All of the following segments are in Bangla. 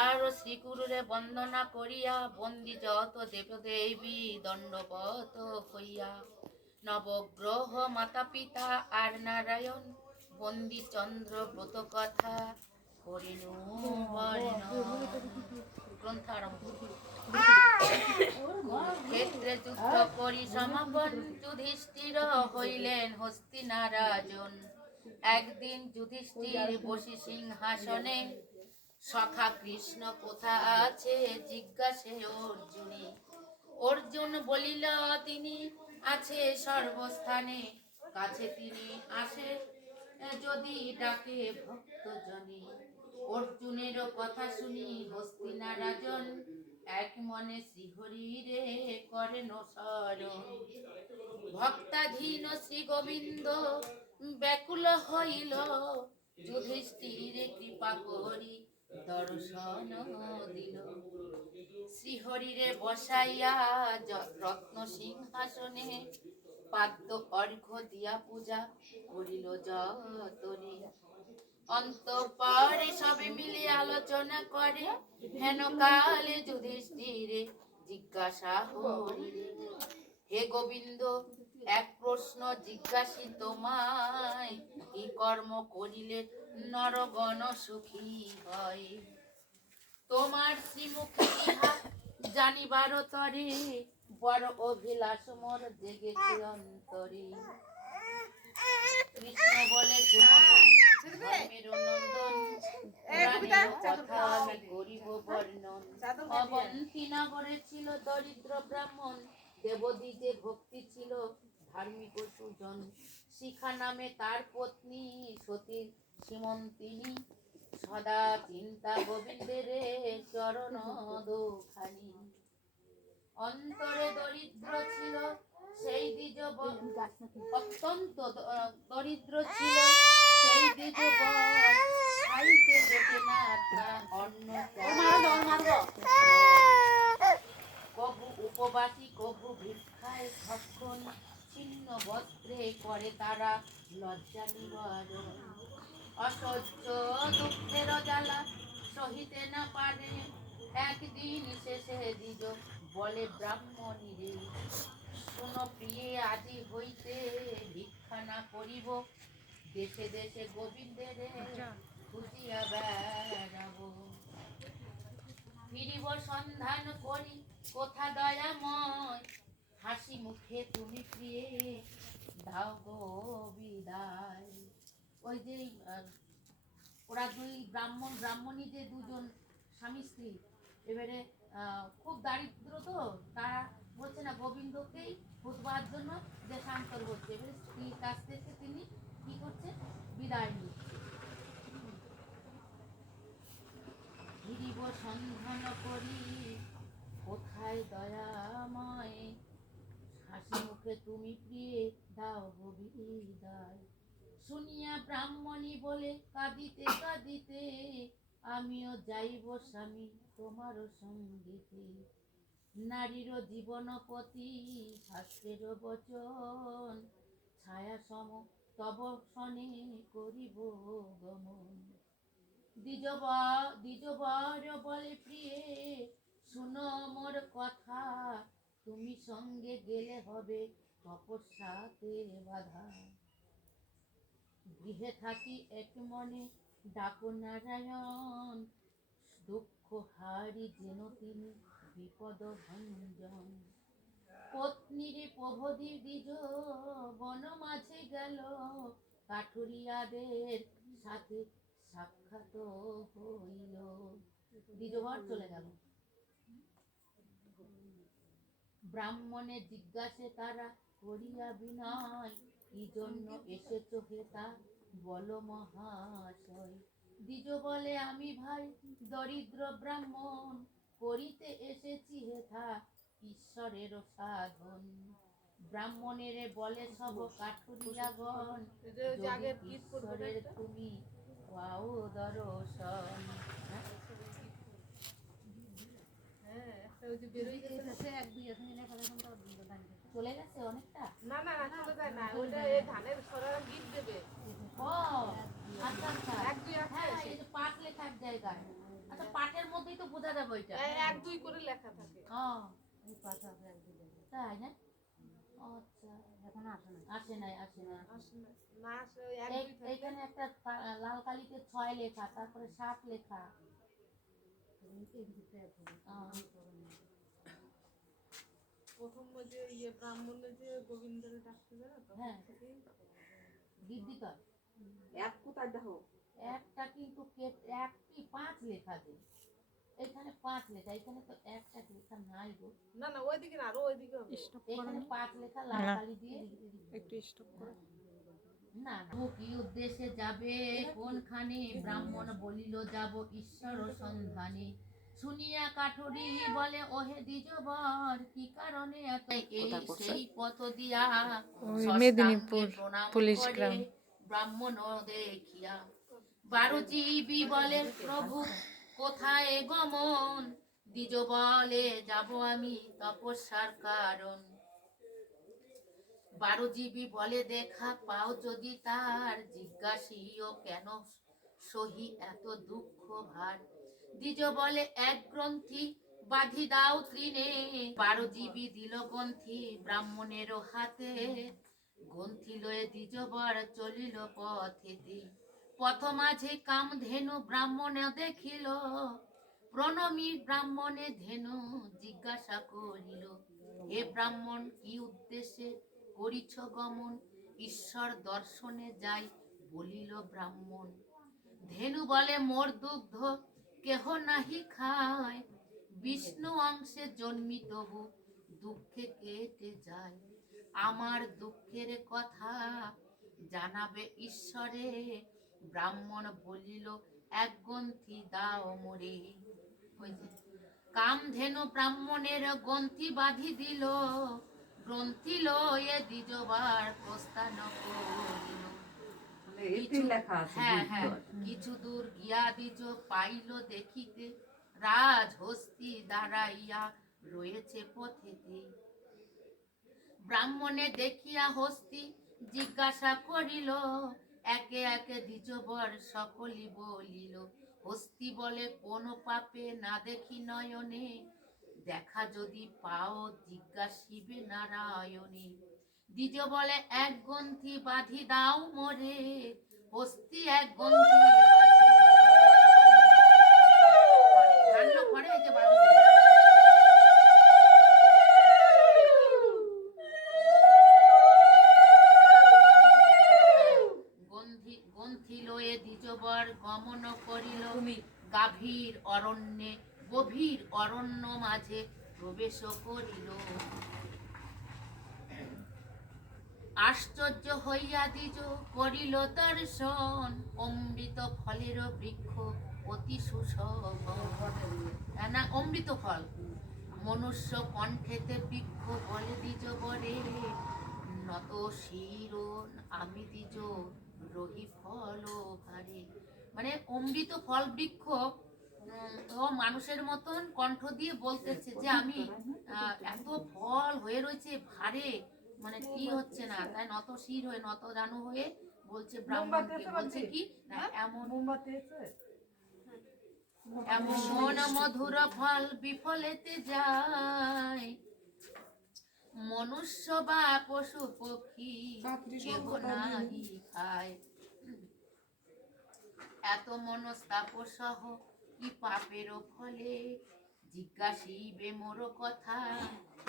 আর শ্রীগুরুরে বন্দনা করিয়া বন্দি যত দেবদেবী দণ্ডবত হইয়া নবগ্রহ মাতা পিতা আর নারায়ণ বন্দি চন্দ্র ব্রত কথা করিনু গ্রন্থ আরম্ভ। ক্ষেত্রে যুদ্ধ করি সমাপন যুধিষ্ঠির হইলেন হস্তিনারাজন। একদিন যুধিষ্ঠির বসি সিংহাসনে সখা কৃষ্ণ কোথা আছে জিজ্ঞাসে অর্জুনে। অর্জুন বলিল তিনি আছে সর্বস্থানে, কাছে তিনি আসে যদি ডাকে ভক্তজনে। অর্জুনের কথা শুনি হস্তিনারাজন এক মনে শ্রীহরিরে করেন শরণ। ভক্তাধীন শ্রী গোবিন্দ ব্যাকুল হইল যুধিষ্ঠির কৃপা করি দর্শন দিল। শ্রীহরিরে বসাইয়া রত্ন সিংহাসনে পাদ্য অর্ঘ্য দিয়া পূজা করিল যতনে। অন্তঃপরে সবে মিলে আলোচনা করে হেন কালে যুধিষ্ঠিরে জিজ্ঞাসা হরিরে। হে গোবিন্দ এক প্রশ্ন জিজ্ঞাসি তোমায়, কি কর্ম করিলে নরগণ সুখী হয়? তোমার শ্রীমুখে ইহা জানিবার তরে বড় অভিলাষ মোর জেগেছে অন্তরে। কৃষ্ণ বলে ধর্মের নন্দন পুরাণের কথা আমি করিব বর্ণন। অবন্তী নগরে ছিল দরিদ্র ব্রাহ্মণ, দেবদ্বীজে ভক্তি ছিল ধার্মিক সুজন। শিখা নামে তার পত্নী সতী সীমন্তিনী, সদা চিন্তা গোবিন্দের চরণ দুখানি। অন্তরে দরিদ্র ছিল সেই দ্বিজ, অত্যন্ত দরিদ্র ছিল সেই দ্বিজ, খাইতে জোটে না অন্ন। কভু উপবাসী কভু ভিক্ষায় ভক্ষণ, ছিন্ন বস্ত্রে করে তারা লজ্জা নিবারণ। অসহ্য দুঃখের জ্বালা সহিতে না পারে, একদিন শেষে দ্বিজ বলে ব্রাহ্মণীরে, শুনো প্রিয়ে আজি হইতে ভিক্ষা না করিব, দেশে দেশে গোবিন্দের খুঁজিয়া বেড়াব। ফিরিব সন্ধান করি কোথা দয়াময়, হাসি মুখে তুমি প্রিয়ে দাও গো বিদায়। ওই যে ওরা দুই ব্রাহ্মণী যে দুজন স্বামী স্ত্রী, এবারে খুব দারিদ্র, তো তারা বলছে না গোবিন্দকেই খুঁজবার জন্য যে শান্তর হচ্ছে। এবারে স্ত্রীর কাছ থেকে তিনি কি করছে, বিদায় নিচ্ছে। ফিরিব সন্ধান করি কোথায় দয়াময়, হাসি মুখে তুমি প্রিয়ে দাও গো বিদায়। শুনিয়া ব্রাহ্মণী বলে কাঁদিতে কাঁদিতে, আমিও যাইব স্বামী তোমার সঙ্গীতে। নারীর জীবনপতি শাস্ত্রের বচন, ছায়া সম তব শনে করিব গমন। দ্বিজবর বলে প্রিয়ে শুনো মোর কথা, তুমি সঙ্গে গেলে হবে তপস্যাতে বাধা। গৃহে থাকি এক মনে ডাকো নারায়ণ, দুঃখ হারি যেন তিনি বিপদ ভঞ্জন। পত্নীর প্রভোধি দ্বিজ বন মাঝে গেল, কাঠুরিয়াদের সাথে সাক্ষাৎ হইল। দ্বিজবর চলে গেল। ব্রাহ্মণে জিজ্ঞাসে তারা করিয়া বিনয়, কি জন্য এসেছ হেতা বলো মহাশয়। দ্বিজ বলে আমি ভাই দরিদ্র ব্রাহ্মণ, করিতে এসেছি হেথা ঈশ্বরের সাধন। ব্রাহ্মণের বলে সব কাঠুরিয়াগণ, ঈশ্বরের তুমি পাও দর্শন। হ্যাঁ, একটা ওই যে বেরোই গেছে এক দুই এখন কথা চলে গেছে অনেকটা? না না না চলে যায় না, ওইটা এই ধানের সরার গিট দেবে। ও আচ্ছা আচ্ছা, এক দুই আছে হ্যাঁ এই যে পাট লেখা এক জায়গায়, আচ্ছা পাটের মধ্যেই তো বোঝা যাবে ওইটা। এক দুই করে লেখা থাকে। ও তাই না? ও আচ্ছা, এখন আসে নাই আসে নাই। আসে না, না আসে ওই এক দুই থাকে। এইখানে একটা লাল কালিতে 6 লেখা, তারপরে 7 লেখা। প্রথম ওই যে ব্রাহ্মণে যে গোবিন্দরে ডাকতে যায় না, হ্যাঁ। তখন থেকেই গিদ্দিকর এক কোথায় দেখো একটা কিন্তু একটি 5 লেখা যে, এখানে 5 লেখা, এখানে তো একটা লেখা নাই গো। না না ওইদিকে না, আরো ওইদিকে হবে। এখানে 5 লেখা লাল কালি দিয়ে। একটু স্টপ করে না না, ও কি উদ্দেশ্যে যাবে কোনখানে? ব্রাহ্মণ বলিল যাব ঈশ্বর সন্ধানে। শুনিয়া কাঠুরি বলে ওহে দ্বিজবর, কি কারণে এত এই সেই পথ দিয়া মেদিনীপুর পুলিশ গ্রাম। ব্রাহ্মণ দেখিয়া বারুজীবী বলে প্রভু কোথায় গমন? দ্বিজ বলে যাব আমি তপস্যার কারণ। বারুজীবী বলে দেখা পাও যদি তার, জিজ্ঞাসিও কেন সহি এত দুঃখ ভার? দ্বিজ বলে এক গ্রন্থি বাঁধি দাও তৃণে। বারুজীবী দিল গ্রন্থি ব্রাহ্মণেরও হাতে। গ্রন্থি লয়ে দ্বিজবর চলিল পথেতে। পথ মাঝে কামধেনু ব্রাহ্মণ দেখিল। প্রণমী ব্রাহ্মণে ধেনু জিজ্ঞাসা করিল, হে ব্রাহ্মণ কি উদ্দেশ্যে করিছ গমন? ঈশ্বর দর্শনে যাই বলিল ব্রাহ্মণ। ধেনু বলে মোর দুগ্ধ কেহ নাহি খায়, বিষ্ণু অংশে জন্মি তবু দুঃখে কেটে যায়। আমার দুঃখের কথা জানাবে ঈশ্বরে। ব্রাহ্মণ বলিল এক গ্রন্থি দাও মোরে। কামধেনু ব্রাহ্মণের গ্রন্থি বাঁধি দিল। গ্রন্থি লয়ে দ্বিজবার প্রস্থান করিল। হ্যাঁ হ্যাঁ, কিছু দূর গিয়া দ্বিজ পাইল দেখিতে, রাজ হস্তি দাঁড়াইয়া রয়েছে পথেতে। ব্রাহ্মণে দেখিয়া হস্তি জিজ্ঞাসা করিল, একে একে দ্বিজবর সকলি বলিল। হস্তি বলে কোন পাপে না দেখি নয়নে, দেখা যদি পাও জিজ্ঞাসিবে নারায়ণে। দ্বিজ বলে এক গ্রন্থি বাঁধি দাও মোরে। হস্তি এক গ্রন্থি ধান্য করে যে বাঁধি দিল। গ্রন্থি লয়ে দ্বিজবর গমন করিল গাভীর অরণ্যে। গভীর অরণ্য মাঝে প্রবেশ করিল। আশ্চর্য হইয়া দ্বিজ করিল দর্শন, অমৃত ফলের বৃক্ষ অতি সুশোভন। না অমৃত ফল মনুষ্য কণ্ঠেতে বৃক্ষ বলে দ্বিজ বরে। নত শির আমি দ্বিজ রহি ফল ভারে। মানে অমৃত ফল বৃক্ষ ও মানুষের মতন কণ্ঠ দিয়ে বলতেছে যে আমি এত ফল হয়ে রয়েছে ভারে, মানে কি হচ্ছে না, তাই নত শির হয়ে নত জানু হয়ে বলছে ব্রাহ্মণকে, বলছে কি না এমন এমন মধুর ফল বিফলেতে যায়। মনুষ্য বা পশু পক্ষী কেহ নাহি খায়। এত মনস্তাপ সহ কি পাপের ফলে, জিজ্ঞাসিবে মোর কথা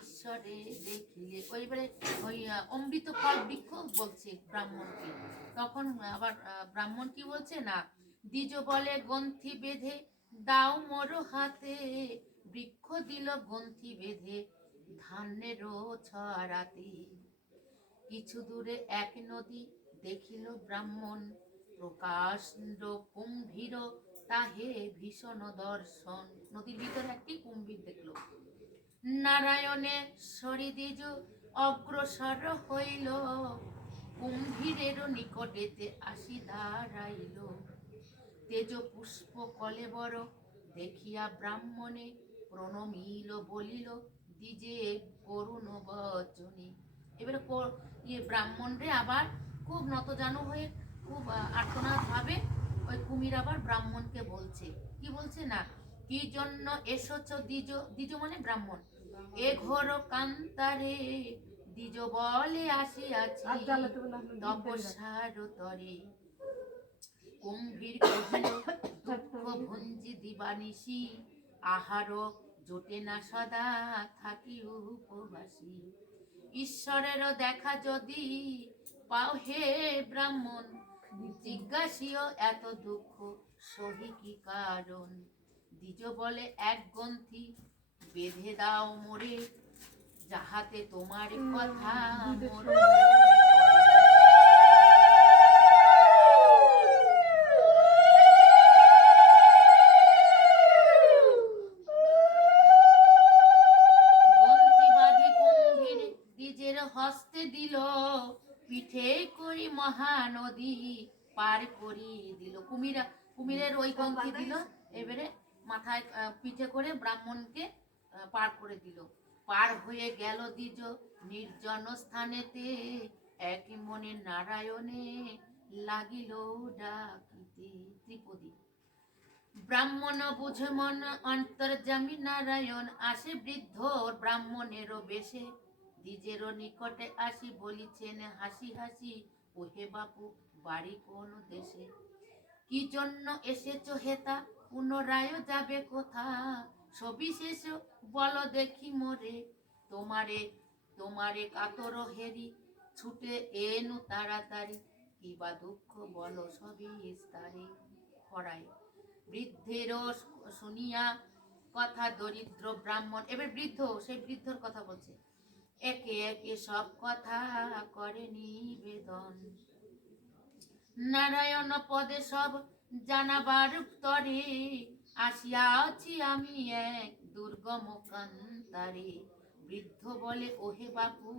ঈশ্বরে দেখিলে। ওইবারে ওই অমৃত ফল বৃক্ষ বলছে ব্রাহ্মণকে। তখন আবার ব্রাহ্মণ কি বলছে না, দ্বিজ বলে গ্রন্থি বেঁধে দাও মোর হাতে। বৃক্ষ দিল গ্রন্থি বেঁধে ধান্যেরও ছড়াতে। কিছু দূরে এক নদী দেখিল ব্রাহ্মণ, প্রকাণ্ড কুম্ভীর তাহে ভীষণ দর্শন। নদীর ভিতরে একটি কুম্ভীর দেখল। নারায়ণে দ্বিজ অগ্রসর হইল, কুম্ভীরের নিকটেতে আসি দাঁড়াইল। তেজ পুষ্প কলেবর দেখিয়া ব্রাহ্মণে প্রণমিল বলিল, দিজে করুণ বচনে। এবারে ব্রাহ্মণ রে আবার খুব নতজানু হয়ে খুব আর্তনাদ ভাবে ওই কুমির আবার ব্রাহ্মণকে বলছে, কি বলছে না, কি জন্য এসেছ দ্বিজ, দ্বিজ মানে ব্রাহ্মণ, এ ঘোর কান্তারে, দ্বিজ বলে আসিয়াছি তপস্যার তরে। কুম্ভীর কহিল দুঃখ ভঞ্জি দিবানিশি, আহার জোটে না সদা থাকি উপবাসী। ঈশ্বরের দেখা যদি পাও হে ব্রাহ্মণ, জিজ্ঞাসিও এত দুঃখ সহি কি কারণ। দ্বিজ বলে এক গ্রন্থি বেঁধে দাও মোরে, যাহাতে তোমার কথা মোর মনে পড়ে। গ্রন্থি বাঁধি কুম্ভীর দ্বিজের হস্তে দিল, পিঠে করি মহানদী পার করি দিল। কুমিরের ওই গ্রন্থি দিল, এবারে মাথায় পিঠে করে ব্রাহ্মণকে পার করে দিল। পার হয়ে গেল দ্বিজ নির্জন স্থানেতে, একই মনে নারায়ণে লাগিল ডাকিতে। ত্রিপদী। ব্রাহ্মণ বুঝে মন অন্তর্যামী নারায়ণ, আসে বৃদ্ধ ব্রাহ্মণেরও বেশে, দ্বিজেরও নিকটে আসি বলিছেন হাসি হাসি, ওহে বাপু বাড়ি কোন দেশে, কি জন্য এসেছ হেতা, পুনরায় যাবে কোথা, সবিশেষ বল দেখি মোরে, তোমারে তোমারে কাতর হেরি, ছুটে এনু তাড়াতাড়ি, কিবা দুঃখ বল সবিস্তারে। পড়ায় বৃদ্ধেরও শুনিয়া কথা দরিদ্র ব্রাহ্মণ, এবার বৃদ্ধ, সেই বৃদ্ধর কথা বলছে, একে একে সব কথা করে নিবেদন, নারায়ণ পদে সব জানাবার তরে, আসিয়াছি আমি এক দুর্গম কান্তারে। বৃদ্ধ বলে ওহে বাপু